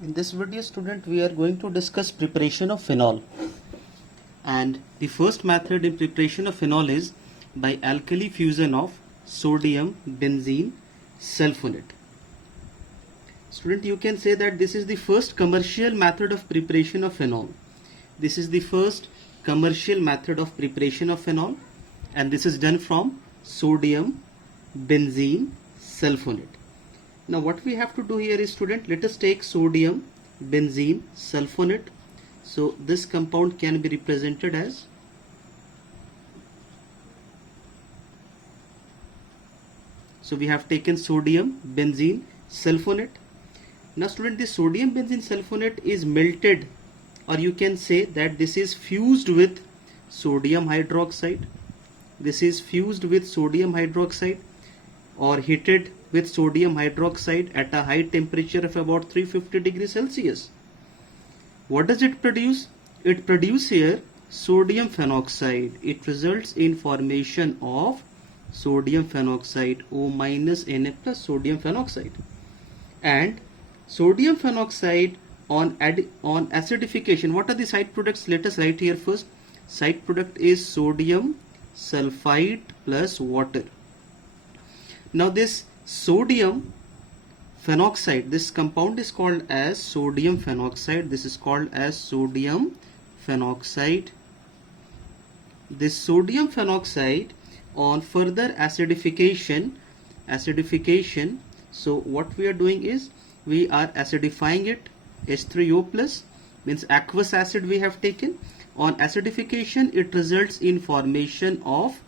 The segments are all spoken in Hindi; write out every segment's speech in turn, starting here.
In this video, student, we are going to discuss preparation of phenol. And the first method in preparation of phenol is by alkali fusion of sodium benzene sulfonate. Student, you can say that this is the first commercial method of preparation of phenol. This is the first commercial method of preparation of phenol, and this is done from sodium benzene sulfonate. Now what we have to do here is, student, let us take sodium benzene sulfonate. So this compound can be represented as we have taken sodium benzene sulfonate. Now student, this sodium benzene sulfonate is melted, or you can say that this is fused with sodium hydroxide. This is fused with sodium hydroxide or heated with sodium hydroxide at a high temperature of about 350 degrees Celsius. What does it produce? It produces here sodium phenoxide. It results in formation of sodium phenoxide, O minus Na plus sodium phenoxide. And sodium phenoxide on acidification, what are the side products? Let us write here first. Side product is sodium sulfide plus water. Now this sodium phenoxide, this compound is called as sodium phenoxide. This is called as sodium phenoxide. This sodium phenoxide on further acidification, so what we are doing is we are acidifying it. H3O plus means aqueous acid we have taken. On acidification, it results in formation of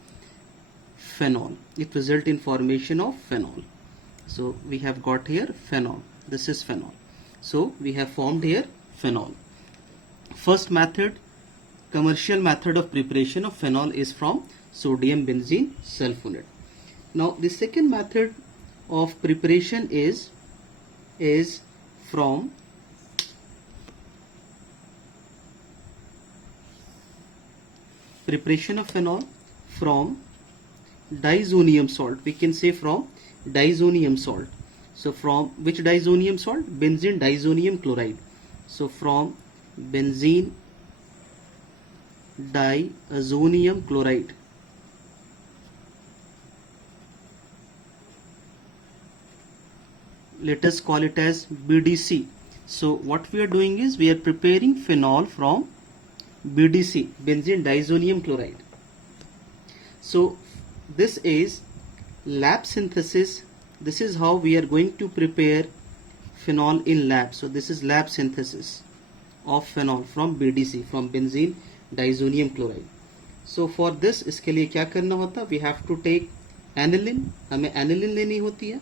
phenol. It results in formation of phenol. So we have got here phenol. This is phenol. So we have formed here phenol. First method, commercial method of preparation of phenol is from sodium benzene sulfonate. Now the second method of preparation is from preparation of phenol from diazonium salt. We can say from diazonium salt. So from which diazonium salt? Benzene diazonium chloride. So from benzene diazonium chloride. Let us call it as BDC. So what we are doing is we are preparing phenol from BDC, benzene diazonium chloride. So this is lab synthesis. This is how we are going to prepare phenol in lab. So this is lab synthesis of phenol from BDC, from benzene diazonium chloride. So for this, इसके लिए क्या करना होता? We have to take aniline. हमें aniline लेनी होती है.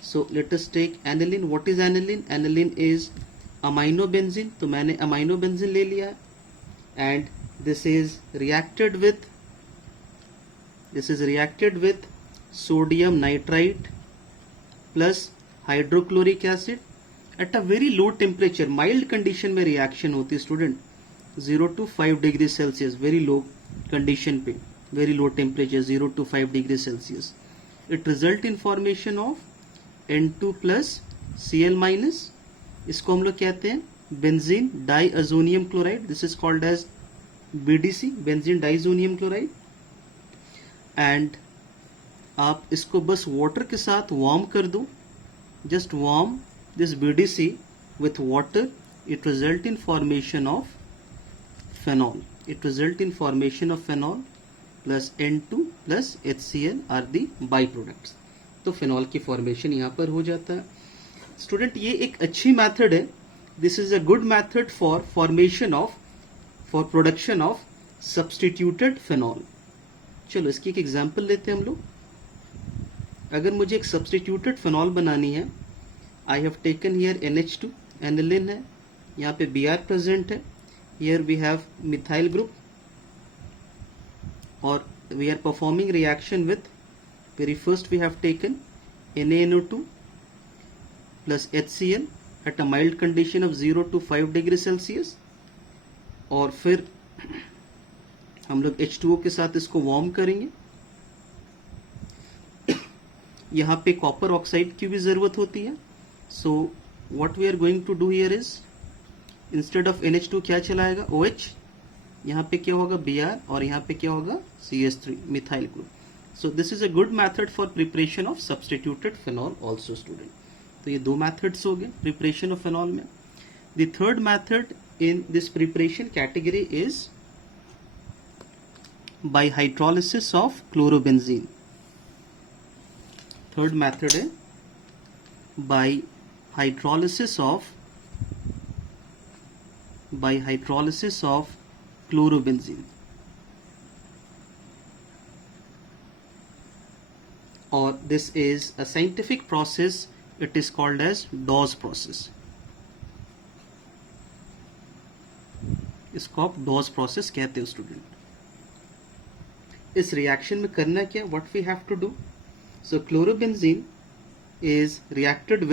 So let us take aniline. What is aniline? Aniline is amino benzene. तो मैंने amino benzene ले लिया है. And this is reacted with sodium nitrite plus hydrochloric acid at a very low temperature. Mild condition में reaction होती है student. 0 to 5 degrees Celsius, very low condition पे, very low temperature 0 to 5 degrees Celsius. It result in formation of N2 plus Cl minus. इसको हम लोग कहते हैं benzene diazonium chloride. This is called as BDC, benzene diazonium chloride. And आप इसको बस water के साथ warm कर दो. Just warm this BDC with water. It result in formation of phenol. It result in formation of phenol plus N2 plus HCl are the byproducts. तो phenol की formation यहाँ पर हो जाता है. Student, ये एक अच्छी method है. This is a good method for production of substituted phenol. चलो इसकी एक एग्जांपल लेते हैं हम लोग. अगर मुझे एक substituted phenol बनानी है, I have taken here NH2, aniline है, यहाँ पे Br present है, here we have methyl group, और we are performing reaction with, very first we have taken NaNO2 plus HCl at a mild condition of 0 to 5 degrees Celsius, और फिर हम लोग H2O के साथ इसको वार्म करेंगे. यहाँ पे कॉपर ऑक्साइड की भी ज़रूरत होती है. सो what we are going to do here is instead of NH2 क्या चलाएगा OH, यहाँ पे क्या होगा Br और यहाँ पे क्या होगा CH3 methyl group. So this is a good method for preparation of substituted phenol also student. तो ये दो methods हो गए preparation of phenol में. The third method in this preparation category is by hydrolysis of chlorobenzene. Third method है by hydrolysis of chlorobenzene, or this is a scientific process. It is called as Dawes process. इसको आप Dawes process कहते हो स्टूडेंट. इस रिएक्शन में करना क्या, what we have to do? So chlorobenzene is reacted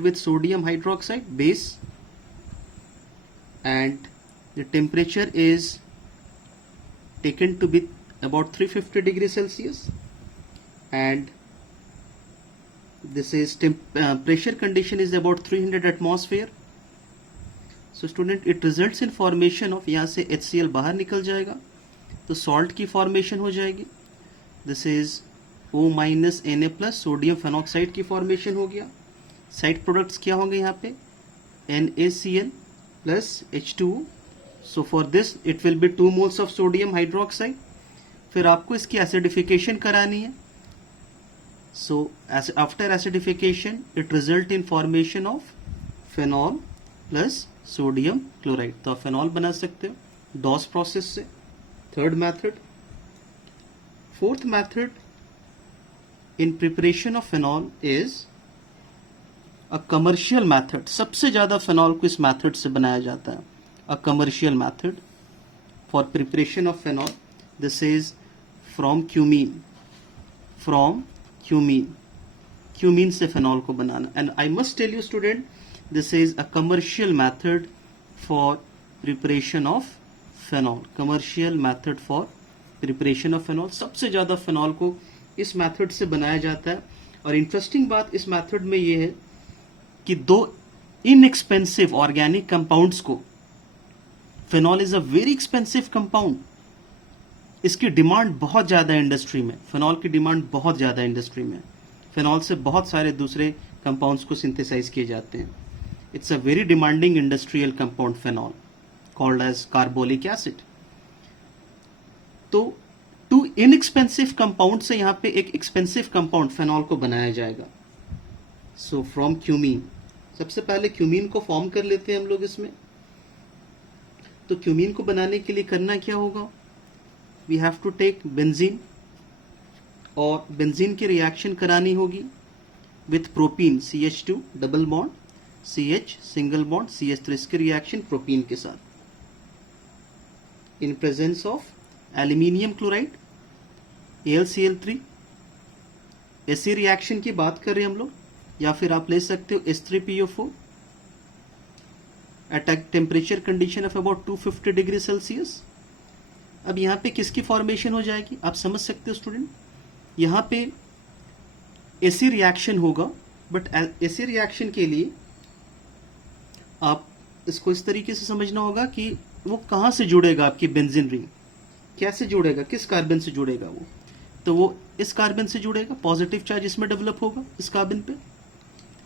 with sodium hydroxide base, and the temperature is taken to be about 350 degrees Celsius, and this is pressure condition is about 300 atmosphere. So student, it results in formation of, यहाँ से HCl बाहर निकल जाएगा तो सॉल्ट की फॉर्मेशन हो जाएगी. This is O minus Na+ sodium phenoxide की फॉर्मेशन हो गया. साइड प्रोडक्ट्स क्या होंगे यहाँ पे NaCl plus H2O. So for this it will B 2 moles of sodium hydroxide. फिर आपको इसकी एसिडिफिकेशन करानी है. So after acidification it result in formation of phenol plus sodium chloride. तो आप फेनॉल बना सकते हो डॉस प्रोसेस से. Third method. Fourth method in preparation of phenol is a commercial method. सबसे ज्यादा फेनॉल को इस मेथड से बनाया जाता है. A commercial method for preparation of phenol. This is from cumene. Cumene से फेनॉल को बनाना. And I must tell you student, this is a commercial method for preparation of phenol. Commercial method for preparation of phenol. सबसे ज़्यादा phenol को इस method से बनाया जाता है. और interesting बात इस method में ये है कि दो inexpensive organic compounds को, phenol is a very expensive compound. इसकी डिमांड बहुत ज़्यादा इंडस्ट्री में, फेनॉल की डिमांड बहुत ज़्यादा इंडस्ट्री में. फेनॉल से बहुत सारे दूसरे कंपाउंड्स को सिंथेसाइज किए जाते हैं. It's a very demanding industrial compound phenol called as carbolic acid. तो टू inexpensive compound से यहाँ पे एक expensive compound phenol को बनाया जाएगा. So from cumene. सबसे पहले क्यूमीन को फॉर्म कर लेते हैं हम लोग इसमें. तो क्यूमीन को बनाने के लिए करना क्या होगा? We have to take benzene, और बेंजीन की रिएक्शन करानी होगी with propene CH2 double bond CH single bond CH3. इसकी रिएक्शन प्रोपीन के साथ इन presence of aluminium chloride AlCl3. ऐसी रिएक्शन की बात कर रहे हैं हम लोग, या फिर आप ले सकते हो H3PO4 at a temperature condition of about 250 degree Celsius. अब यहाँ पे किसकी फॉर्मेशन हो जाएगी आप समझ सकते हो स्टूडेंट. यहाँ पे ऐसी रिएक्शन होगा, बट ऐसी रिएक्शन के लिए आप इसको इस तरीके से समझना होगा कि वो कहाँ से जुड़ेगा. आपकी बेंजीन रिंग कैसे जुड़ेगा, किस कार्बन से जुड़ेगा वो. तो वो इस कार्बन से जुड़ेगा, पॉजिटिव चार्ज इसमें डेवलप होगा इस कार्बन पे.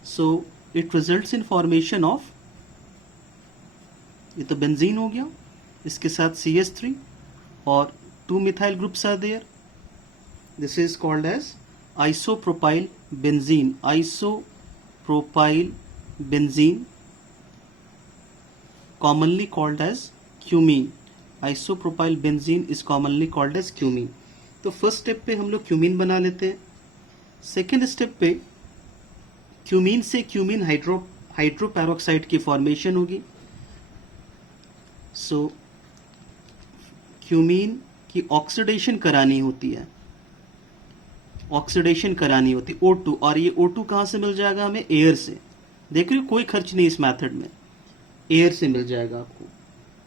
So it results in formation of, ये तो बेंजीन हो गया, इसके साथ CH3 और 2 methyl groups are there. This is called as isopropyl benzene. Isopropyl benzene commonly called as cumene. Isopropyl benzene is commonly called as cumene. तो फर्स्ट स्टेप पे हम लोग क्यूमीन बना लेते हैं. सेकेंड स्टेप पे क्यूमीन से क्यूमीन हाइड्रोपैरोक्साइड की फॉर्मेशन होगी. सो क्यूमीन की ऑक्सीडेशन करानी होती है, O2. और ये O2 कहाँ से मिल जाएगा हमें? एयर से. देख रहे हो, कोई खर्च नहीं इस मेथड में, एयर से मिल जाएगा आपको.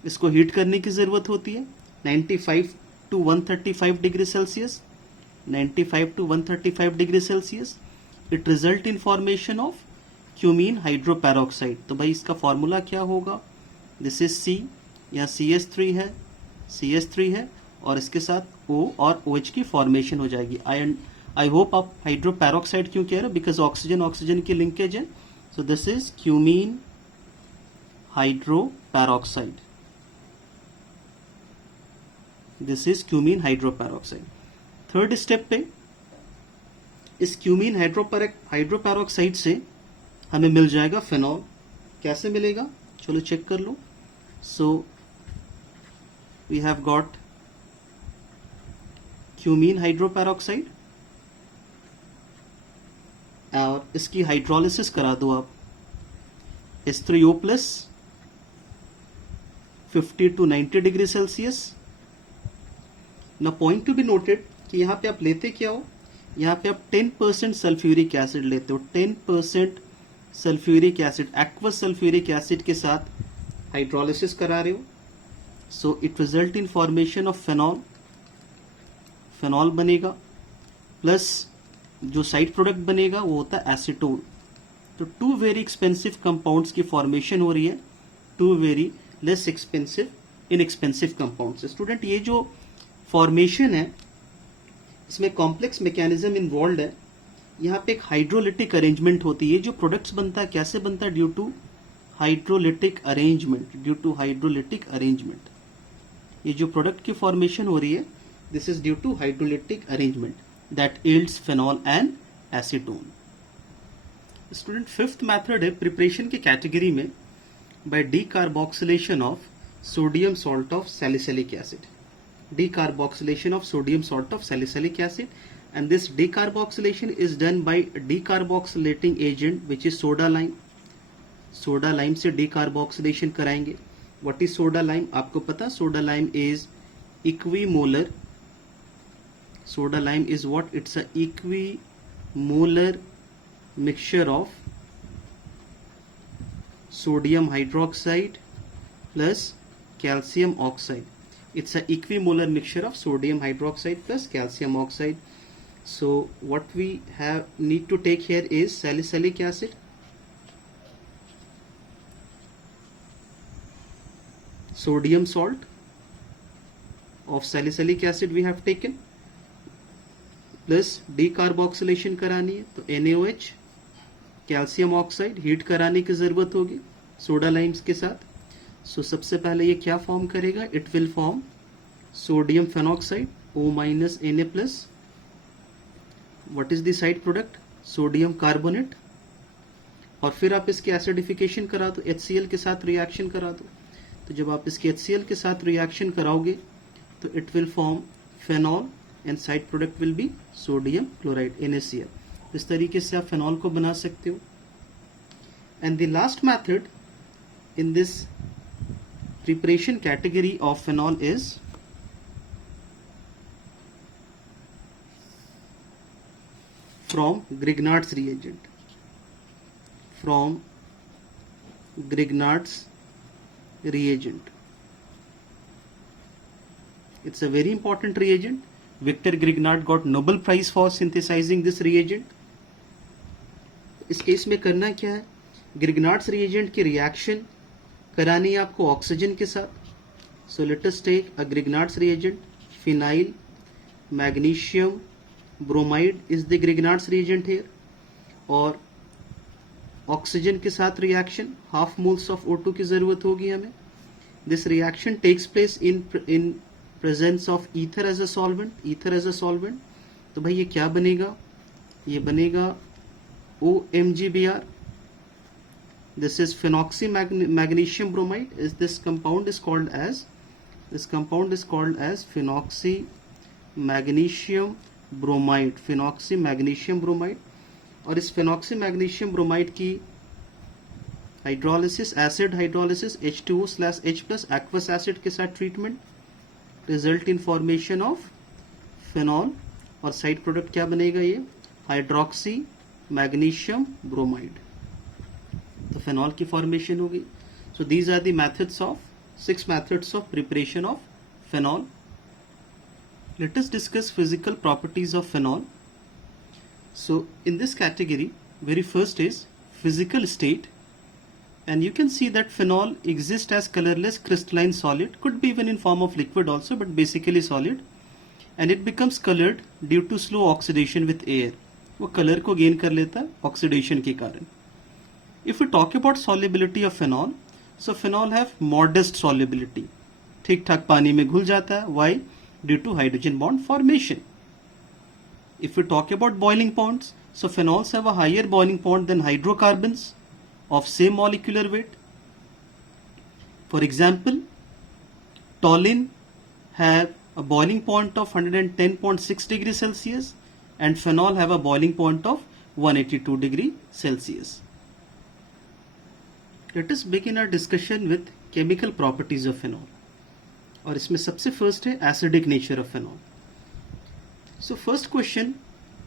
इसको हीट करने की जरूरत होती है 95 to 135 degree Celsius. 95 to 135 degree Celsius, it result in formation of cumene hydroperoxide. तो भाई इसका फॉर्मूला क्या होगा, दिस इज सी, यहाँ CH3 है, CH3 है और इसके साथ O और OH की फॉर्मेशन हो जाएगी। आई होप आप हाइड्रोपैरोक्साइड क्यों कह रहे हो, बिकॉज ऑक्सीजन ऑक्सीजन की लिंकेज है। So this is cumene hydroperoxide, this is cumene hydroperoxide. Third step पे इस क्यूमीन हाइड्रोपैरोक्साइड से हमें मिल जाएगा फेनॉल। कैसे मिलेगा, चलो चेक कर लो। So we have got cumene hydroperoxide और इसकी हाइड्रोलिसिस करा दो आप, H3O plus 50 to 90 degree Celsius. ना पॉइंट टू बी नोटेड कि यहाँ पे आप लेते क्या हो, यहाँ पे आप 10% सल्फ्यूरिक एसिड लेते हो, 10% sulphuric acid, aqueous sulphuric acid के साथ हाइड्रोलिसिस करा रहे हो। So it result in formation of phenol, phenol बनेगा, प्लस जो साइड प्रोडक्ट बनेगा वो होता है एसीटोन। तो टू वेरी एक्सपेंसिव कंपाउंड्स की फॉर्मेशन हो रही है, two very less expensive inexpensive compounds. Student ये जो फॉर्मेशन है इसमें कॉम्प्लेक्स मैकेनिज्म इन्वॉल्व है। यहाँ पे एक हाइड्रोलिटिक अरेंजमेंट होती है, जो प्रोडक्ट्स बनता है कैसे बनता है, due to hydrolytic arrangement, due to hydrolytic arrangement. ये जो प्रोडक्ट की फॉर्मेशन हो रही है this is due to hydrolytic arrangement that yields phenol and acetone. Student fifth method है प्रिपरेशन की कैटेगरी में by decarboxylation of sodium salt of salicylic acid, decarboxylation of sodium salt of salicylic acid, and this decarboxylation is done by decarboxylating agent which is soda lime। Soda lime से decarboxylation कराएंगे। what is soda lime, आपको पता, soda lime is equimolar, soda lime is what, it's a equimolar mixture of sodium hydroxide plus calcium oxide, it's a equimolar mixture of sodium hydroxide plus calcium oxide. So what we need to take here is salicylic acid, sodium salt of salicylic acid we have taken, plus decarboxylation करानी है तो NaOH, कैल्शियम ऑक्साइड हीट कराने की जरूरत होगी सोडा लाइम्स के साथ। सो सबसे पहले ये क्या फॉर्म करेगा, it will form sodium phenoxide O minus Na plus, what is the side product, sodium carbonate, और फिर आप इसकी एसिडिफिकेशन करा दो, HCl के साथ रिएक्शन करा दो। तो जब आप इसके HCl के साथ रिएक्शन कराओगे तो it will form phenol and side product will be sodium chloride NaCl। इस तरीके से आप फेनॉल को बना सकते हो। And the last method in this preparation category of phenol is from Grignard's reagent, from Grignard's reagent। It's a very important reagent. Victor Grignard got Nobel Prize for synthesizing this reagent। इस केस में करना क्या है, Grignard's reagent की रिएक्शन करानी है आपको ऑक्सीजन के साथ। So let us take a Grignard's reagent, phenyl magnesium bromide is the Grignard's reagent here, और ऑक्सीजन के साथ reaction, half moles of O2 की जरूरत होगी हमें। This reaction takes place in presence of ether as a solvent, ether as a solvent. तो भाई ये क्या बनेगा, ये बनेगा OMgBr। This is phenoxy magnesium bromide. This compound is called as phenoxy magnesium bromide, phenoxy magnesium bromide। और इस phenoxy magnesium bromide की hydrolysis, acid hydrolysis H2O/H plus aqueous acid के साथ treatment, result in formation of phenol, और साइड प्रोडक्ट क्या बनेगा, ये हाइड्रोक्सी मैग्नीशियम ब्रोमाइड। तो फेनॉल की फॉर्मेशन होगी। So these are the methods of 6 methods of preparation of phenol. Let us discuss physical properties of phenol. So in this category, very first is physical state, and you can see that phenol exists as colorless crystalline solid, could be even in form of liquid also, but basically solid, and it becomes colored due to slow oxidation with air. वो कलर को गेन कर लेता है ऑक्सीडेशन के कारण. If we talk about solubility of phenol, so phenol have modest solubility. ठीक ठाक पानी में घुल जाता है. Why? Due to hydrogen bond formation. If we talk about boiling points, so phenols have a higher boiling point than hydrocarbons of same molecular weight. For example, toluene have a boiling point of 110.6 degrees Celsius and phenol have a boiling point of 182 degrees Celsius. Let us begin our discussion with chemical properties of phenol. और इसमें सबसे फर्स्ट है acidic nature of phenol. So first question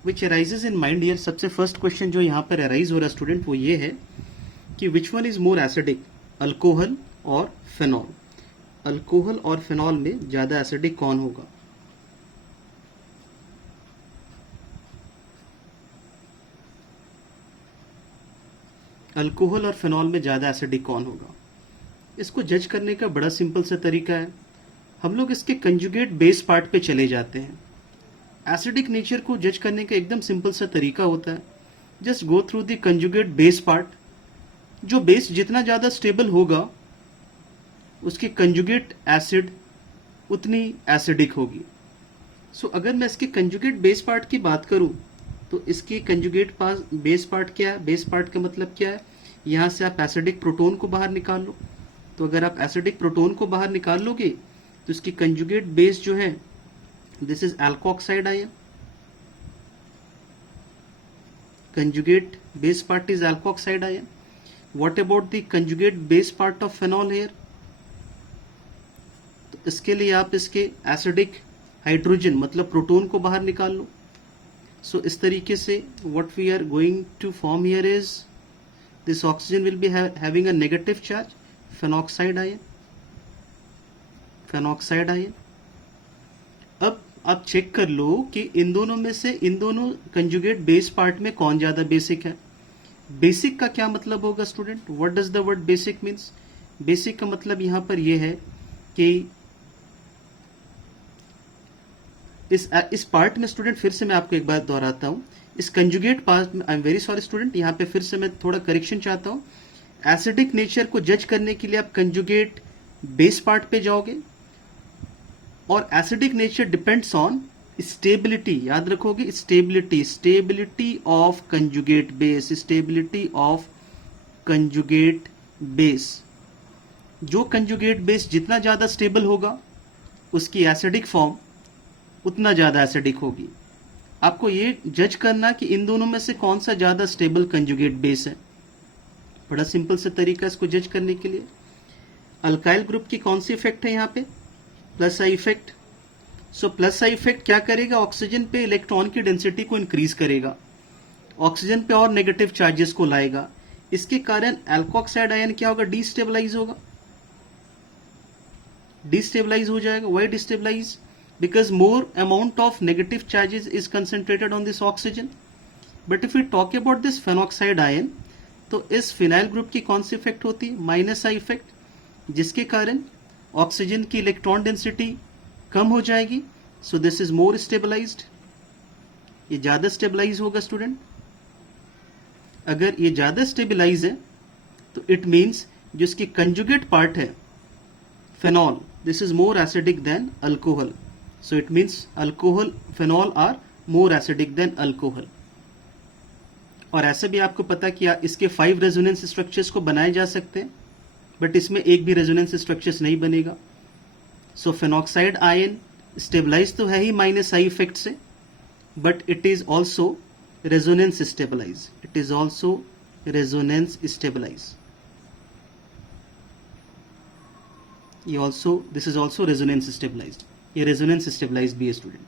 which arises in mind here, सबसे फर्स्ट क्वेश्चन जो यहाँ पर अराइज हो रहा है स्टूडेंट, वो ये है कि which one is more acidic, alcohol और फेनॉल. अल्कोहल और फेनॉल में ज्यादा एसिडिक कौन होगा? अल्कोहल और फेनॉल में ज्यादा एसिडिक कौन होगा? इसको जज करने का बड़ा सिंपल सा तरीका है. हम लोग इसके कंजुगेट बेस पार्ट पे चले जाते हैं. एसिडिक नेचर को जज करने का एकदम सिंपल सा तरीका होता है, just go through the conjugate base part. जो बेस जितना ज़्यादा स्टेबल होगा उसकी कंजुगेट एसिड उतनी एसिडिक होगी. सो अगर मैं इसके कंजुगेट बेस पार्ट की बात करूं तो इसकी कंजुगेट बेस पार्ट क्या है? बेस पार्ट का मतलब क्या है? यहाँ से आप एसिडिक प्रोटोन को बाहर निकाल लो. तो अगर आप एसिडिक प्रोटोन को बाहर निकाल लोगे तो इसकी कंजुगेट बेस जो है, this is alkoxide ion. Conjugate base part is alkoxide ion. What about the conjugate base part of phenol here? तो इसके लिए आप इसके एसिडिक हाइड्रोजन मतलब प्रोटोन को बाहर निकाल लो. सो इस तरीके से what we are going to form here is this oxygen will be having a negative charge, phenoxide ion. Phenoxide ion. अब आप चेक कर लो कि इन दोनों में से इन दोनों कंजुगेट बेस पार्ट में कौन ज्यादा बेसिक है. बेसिक का क्या मतलब होगा student? What does the word basic means? Basic का मतलब यहां पर यह है कि इस पार्ट में स्टूडेंट, फिर से मैं आपको एक बार दोहराता हूं, इस कंजुगेट पार्ट में, I am very sorry student, यहां पे फिर से मैं थोड़ा करेक्शन चाहता हूं. एसिडिक नेचर को जज करने के लिए आप कंजुगेट बेस पार्ट पे जाओगे और acidic nature depends on stability. याद रखोगे, stability of conjugate base, stability of conjugate base. जो कंजुगेट बेस जितना ज्यादा स्टेबल होगा उसकी एसिडिक फॉर्म उतना ज्यादा एसिडिक होगी. आपको ये जज करना कि इन दोनों में से कौन सा ज्यादा स्टेबल कंजुगेट बेस है. बड़ा सिंपल सा तरीका इसको जज करने के लिए. अल्काइल ग्रुप की कौन सी इफेक्ट है यहाँ पे? Plus I effect. So plus I effect क्या करेगा? ऑक्सीजन पे इलेक्ट्रॉन की डेंसिटी को इंक्रीज करेगा, ऑक्सीजन पे और नेगेटिव चार्जेस को लाएगा. इसके कारण एल्कोक्साइड आयन क्या होगा? डिस्टेबलाइज होगा, डिस्टेबलाइज हो जाएगा. Why destabilize? Because more amount of negative charges is concentrated on this oxygen. But if we talk about this phenoxide ion, तो इस फिनाइल ग्रुप की कौन सी इफेक्ट होती है? माइनस आई इफेक्ट, जिसके कारण ऑक्सीजन की इलेक्ट्रॉन डेंसिटी कम हो जाएगी. So this is more stabilized. ये ज्यादा स्टेबलाइज होगा स्टूडेंट. अगर ये ज्यादा स्टेबलाइज है तो इट मीन्स जो इसकी कंजुगेट पार्ट है phenol, this is more acidic than alcohol. So it means alcohol, phenol are more acidic than alcohol. और ऐसे भी आपको पता कि इसके 5 रेजोनेंस स्ट्रक्चर्स को बनाए जा सकते हैं, बट इसमें एक भी रेजोनेंस स्ट्रक्चर्स नहीं बनेगा. सो फेनॉक्साइड आयन स्टेबलाइज तो है ही माइनस आई इफेक्ट से, but it is also resonance stabilise. It is also resonance stabilise. ये also, this is also resonance stabilised. ये रेजोनेंस स्टेबलाइज भी है स्टूडेंट.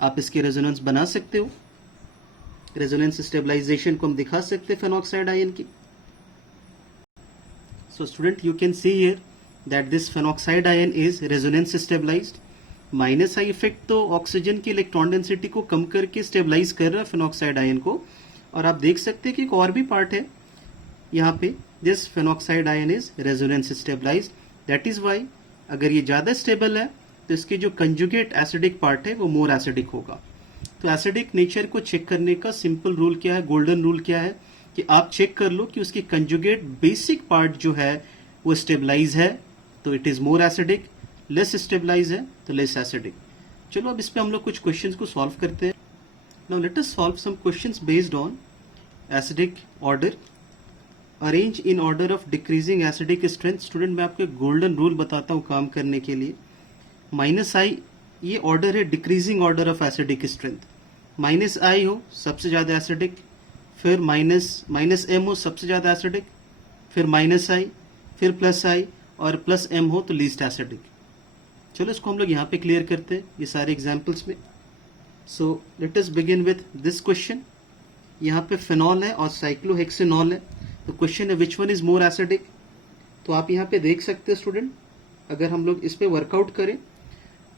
आप इसके रेजोनेंस बना सकते हो. रेजोनेंस स्टेबलाइजेशन को हम दिखा सकते हैं फेनॉक्साइड आयन की. So student, you can see here that this phenoxide ion is resonance stabilized. Minus I effect तो ऑक्सीजन की इलेक्ट्रॉन डेंसिटी को कम करके स्टेबलाइज कर रहा है फेनॉक्साइड आयन को। और आप देख सकते हैं कि एक और भी पार्ट है यहाँ पे, this phenoxide ion is resonance stabilise, that is why अगर ये ज्यादा स्टेबल है तो इसकी जो कंजुगेट एसिडिक पार्ट है वो मोर एसिडिक होगा। तो एसिडिक नेचर को चेक करने का सिंपल रूल क्या है, गोल्डन रूल क्या है, कि आप चेक कर लो कि उसकी कंजुगेट बेसिक पार्ट जो है वो स्टेबलाइज है तो it is more acidic, less stabilise है तो लेस एसिडिक। चलो अब इस पे हम लोग कुछ क्वेश्चंस को सॉल्व करते हैं। Now let us solve some questions based on acidic order, arrange in order of decreasing acidic strength. Student मैं आपको एक गोल्डन रूल बताता हूँ काम करने के लिए। माइनस आई ये ऑर्डर है decreasing order of acidic strength, minus I हो सबसे ज्यादा एसिडिक, फिर माइनस एम हो सबसे ज्यादा एसिडिक, फिर माइनस आई, फिर प्लस आई और प्लस एम हो तो लीस्ट एसिडिक। चलो इसको हम लोग यहाँ पे क्लियर करते हैं ये सारे एग्जाम्पल्स में। सो let us begin with this question. यहाँ पे फेनॉल है और साइक्लोहेक्सेनॉल है, तो क्वेश्चन है which one is more acidic. तो आप यहाँ पे देख सकते हैं स्टूडेंट, अगर हम लोग इस पे वर्कआउट करें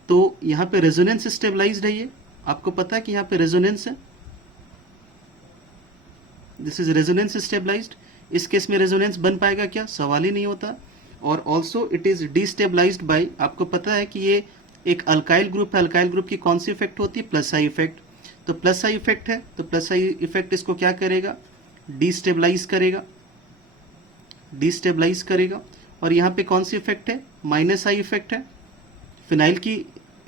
तो यहाँ पे रेजोनेंस स्टेबलाइज्ड है। ये आपको पता है कि यहाँ पे रेजोनेंस है, दिस इज रेजोनेंस स्टेबलाइज्ड। इस केस में रेजोनेंस बन पाएगा क्या, सवाल ही नहीं होता। और ऑल्सो इट इज डिस्टेबलाइज्ड बाय, आपको पता है कि ये एक अल्काइल ग्रुप है, अल्काइल ग्रुप की कौन सी इफेक्ट होती है, प्लस आई इफेक्ट। तो प्लस आई इफेक्ट है तो प्लस आई इफेक्ट इसको क्या करेगा, डिस्टेबलाइज करेगा, डिस्टेबलाइज करेगा। और यहाँ पे कौन सी इफेक्ट है, माइनस आई इफेक्ट है। फिनाइल की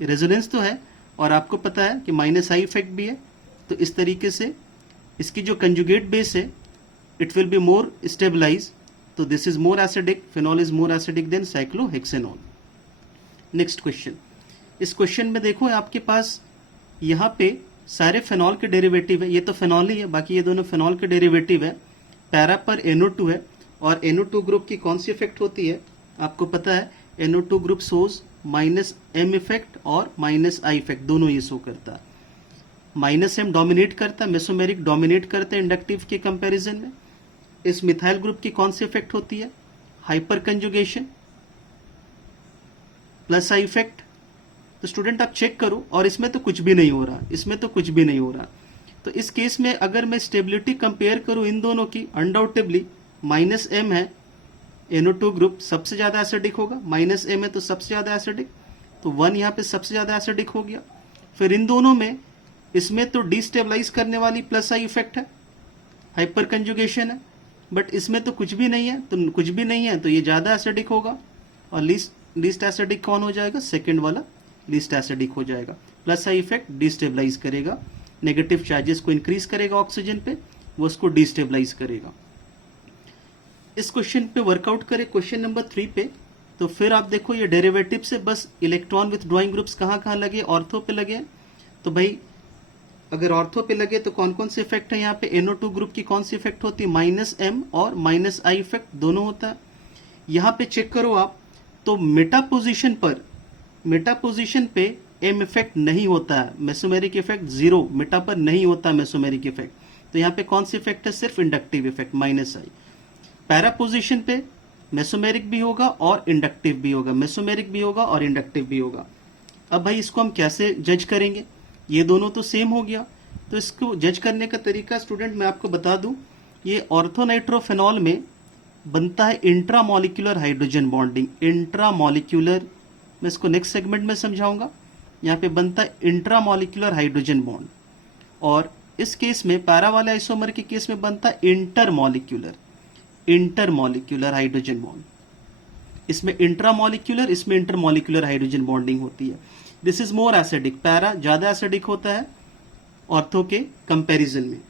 रेजोनेंस तो है और आपको पता है कि माइनस आई इफेक्ट भी है, तो इस तरीके से इसकी जो कंजुगेट बेस है it will be more stabilise, तो this is more acidic, phenol is more acidic than cyclohexanol. Next question, इस क्वेश्चन में देखो आपके पास यहाँ पे सारे फेनॉल के डेरिवेटिव है, ये तो फेनॉल ही है, बाकी ये दोनों फेनॉल के डेरिवेटिव है। पैरा पर NO2 है और NO2 ग्रुप की कौन सी इफेक्ट होती है, आपको पता है NO2 group shows minus M effect और माइनस आई इफेक्ट, दोनों ये शो करता है। माइनस एम डोमिनेट करता है, मेसोमेरिक डोमिनेट करता है इंडक्टिव के कंपैरिजन में। इस मिथाइल ग्रुप की कौन सी इफेक्ट होती है, hyper conjugation plus I effect. तो स्टूडेंट आप चेक करो, और इसमें तो कुछ भी नहीं हो रहा, इसमें तो कुछ भी नहीं हो रहा। तो इस केस में अगर मैं स्टेबिलिटी कंपेयर करूं इन दोनों की, अनडाउटेबली माइनस एम है NO2 ग्रुप सबसे ज्यादा एसिडिक होगा, माइनस एम है तो सबसे ज्यादा एसिडिक, तो 1 यहाँ पे सबसे ज्यादा एसिडिक हो गया। फिर इन दोनों में इसमें तो डिस्टेबलाइज करने वाली प्लस आई इफेक्ट है, हाइपर कंजुगेशन है, बट इसमें तो कुछ भी नहीं है, तो कुछ भी नहीं है तो ये ज्यादा एसिडिक होगा। और लीस्ट एसिडिक कौन हो जाएगा, सेकंड वाला लीस्ट एसिडिक हो जाएगा। प्लस आई इफेक्ट डिस्टेबलाइज करेगा, नेगेटिव चार्जेस को इंक्रीज करेगा ऑक्सीजन पे, वो उसको डिस्टेबलाइज करेगा। इस क्वेश्चन पे वर्कआउट करें क्वेश्चन नंबर 3 पे, तो फिर आप देखो ये डेरिवेटिव से बस इलेक्ट्रॉन विथ ड्रॉइंग ग्रुप्स कहाँ लगे, ऑर्थो पे लगे। तो भाई अगर ऑर्थो पे लगे तो कौन कौन से इफेक्ट है यहाँ पे, NO2 ग्रुप की कौन सी इफेक्ट होती है, माइनस एम और माइनस आई इफेक्ट दोनों होता है। यहाँ पे चेक करो आप, तो मेटा पोजीशन पे एम इफेक्ट नहीं होता है, मेसोमेरिक इफेक्ट जीरो, मेटा पर नहीं होता मेसोमेरिक इफेक्ट। तो यहाँ पे कौन सी इफेक्ट है, सिर्फ इंडक्टिव इफेक्ट माइनस आई। पैरा पोजीशन पे मेसोमेरिक भी होगा और इंडक्टिव भी होगा, मेसोमेरिक भी होगा और इंडक्टिव भी होगा। अब भाई इसको हम कैसे जज करेंगे, ये दोनों तो सेम हो गया, तो इसको जज करने का तरीका स्टूडेंट मैं आपको बता दूं, ये ऑर्थोनाइट्रोफेनॉल में बनता है इंट्रामॉलिक्यूलर हाइड्रोजन बॉन्डिंग, इंट्रामॉलिक्यूलर, मैं इसको नेक्स्ट सेगमेंट में समझाऊंगा। यहाँ पे बनता है इंट्रामॉलिक्यूलर हाइड्रोजन बॉन्ड, और इस केस में पैरा वाले आइसोमर के केस में बनता है इंटरमॉलिक्यूलर हाइड्रोजन बॉन्ड। इसमें इंट्रामॉलिक्यूलर, इसमें इंटरमॉलिक्यूलर हाइड्रोजन बॉन्डिंग होती है। This is more acidic, para ज्यादा एसिडिक होता है ऑर्थो के कंपैरिजन में।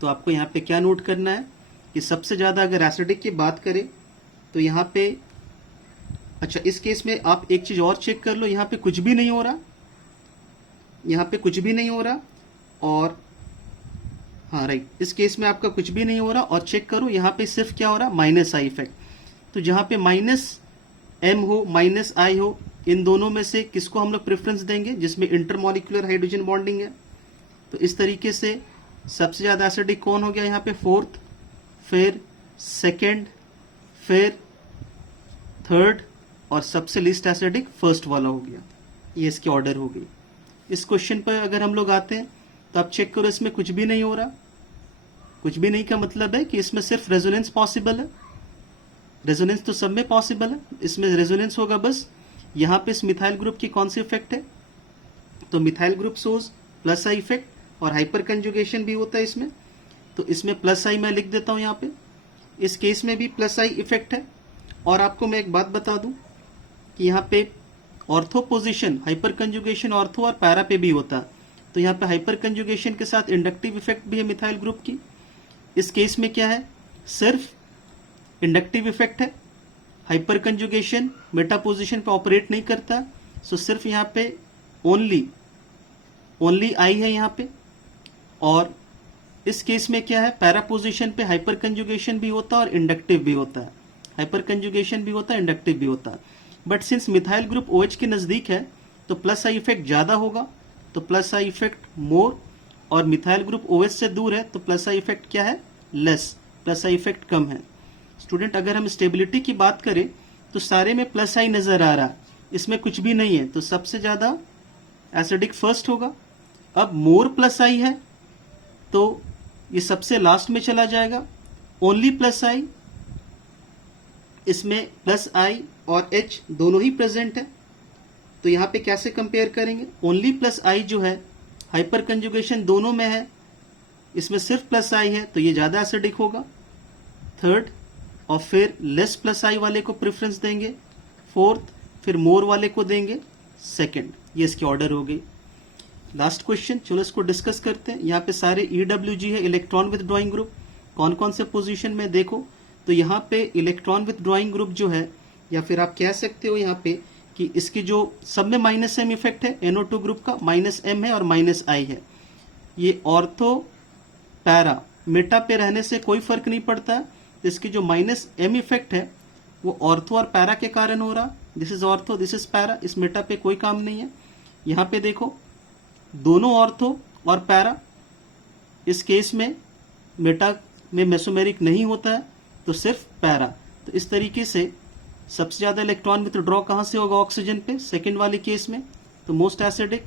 तो आपको यहाँ पे क्या नोट करना है कि सबसे ज्यादा अगर एसिडिक की बात करें तो यहाँ पे, अच्छा इस केस में आप एक चीज और चेक कर लो, यहाँ पे कुछ भी नहीं हो रहा, यहाँ पे कुछ भी नहीं हो रहा, और हाँ राइट, इस केस में आपका कुछ भी नहीं हो रहा। और चेक करो यहाँ पे सिर्फ क्या हो रहा, माइनस आई इफेक्ट। तो जहाँ पे माइनस एम हो माइनस आई हो, इन दोनों में से किसको हम लोग प्रेफरेंस देंगे, जिसमें इंटरमॉलिक्यूलर हाइड्रोजन बॉन्डिंग है। तो इस तरीके से सबसे ज्यादा एसिडिक कौन हो गया यहाँ पे, फोर्थ, फिर सेकंड, फिर थर्ड, और सबसे लीस्ट एसिडिक फर्स्ट वाला हो गया। ये इसकी ऑर्डर हो गई। इस क्वेश्चन पर अगर हम लोग आते हैं तो आप चेक करो, इसमें कुछ भी नहीं हो रहा। कुछ भी नहीं का मतलब है कि इसमें सिर्फ रेजोनेंस पॉसिबल है। रेजोनेंस तो सब में पॉसिबल है, इसमें रेजोनेंस होगा बस। यहाँ पे इस मिथाइल ग्रुप की कौन सी इफेक्ट है, तो methyl group shows plus I effect और हाइपर कंजुगेशन भी होता है इसमें, तो इसमें प्लस आई मैं लिख देता हूँ यहाँ पे। इस केस में भी प्लस आई इफेक्ट है। और आपको मैं एक बात बता दूं कि यहाँ पे ortho position, hyper conjugation ortho और पैरा पे भी होता है, तो यहाँ पे हाइपर कंजुगेशन के साथ इंडक्टिव इफेक्ट भी है मिथाइल ग्रुप की। इस केस में क्या है, सिर्फ इंडक्टिव इफेक्ट है, हाइपर कंजुगेशन मेटा पोजीशन पे ऑपरेट नहीं करता, सो सिर्फ यहाँ पे ओनली आई है यहाँ पे। और इस केस में क्या है, पैरा पोजीशन पे हाइपर कंजुगेशन भी होता है और इंडक्टिव भी होता है, हाइपर कंजुगेशन भी होता है, इंडक्टिव भी होता है। But since methyl group OH के नजदीक है तो प्लस आई इफेक्ट ज्यादा होगा, तो प्लस आई इफेक्ट मोर, और मिथाइल ग्रुप OH से दूर है तो प्लस आई इफेक्ट क्या है, लेस, प्लस आई इफेक्ट कम है। स्टूडेंट अगर हम स्टेबिलिटी की बात करें तो सारे में प्लस आई नजर आ रहा है, इसमें कुछ भी नहीं है, तो सबसे ज्यादा एसिडिक फर्स्ट होगा। अब मोर प्लस आई है तो ये सबसे लास्ट में चला जाएगा। ओनली प्लस आई, इसमें प्लस आई और H दोनों ही प्रेजेंट है, तो यहां पे कैसे कंपेयर करेंगे, ओनली प्लस आई जो है हाइपर कंजुगेशन दोनों में है, इसमें सिर्फ प्लस आई है तो ये ज्यादा एसिडिक होगा, थर्ड। और फिर लेस प्लस आई वाले को प्रेफरेंस देंगे, फोर्थ, फिर मोर वाले को देंगे सेकंड। ये इसकी ऑर्डर हो गई। लास्ट क्वेश्चन, चलो इसको डिस्कस करते हैं। यहाँ पे सारे EWG है, इलेक्ट्रॉन विथड्रॉइंग ग्रुप। कौन कौन से पोजीशन में देखो, तो यहाँ पे इलेक्ट्रॉन विथड्रॉइंग ग्रुप जो है, या फिर आप कह सकते हो यहाँ पे कि इसकी जो सब में -M इफेक्ट है, NO2 ग्रुप का -M है और -I है। ये ऑर्थो पैरा मेटा पे रहने से कोई फर्क नहीं पड़ता, इसकी जो -M इफेक्ट है वो ऑर्थो और पैरा के कारण हो रहा। This is ortho, this is para, इस मेटा पे कोई काम नहीं है। यहाँ पे देखो दोनों ऑर्थो और पैरा, इस केस में मेटा में मेसोमेरिक नहीं होता है तो सिर्फ पैरा। तो इस तरीके से सबसे ज्यादा इलेक्ट्रॉन विथड्रॉ कहां से होगा, ऑक्सीजन पे, सेकंड वाले केस में तो मोस्ट एसिडिक,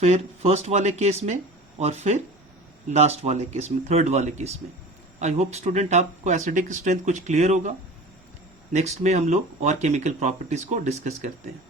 फिर फर्स्ट वाले केस में, और फिर लास्ट वाले केस में, थर्ड वाले केस में। आई होप स्टूडेंट आपको एसिडिक स्ट्रेंथ कुछ क्लियर होगा। नेक्स्ट में हम लोग और केमिकल प्रॉपर्टीज को डिस्कस करते हैं।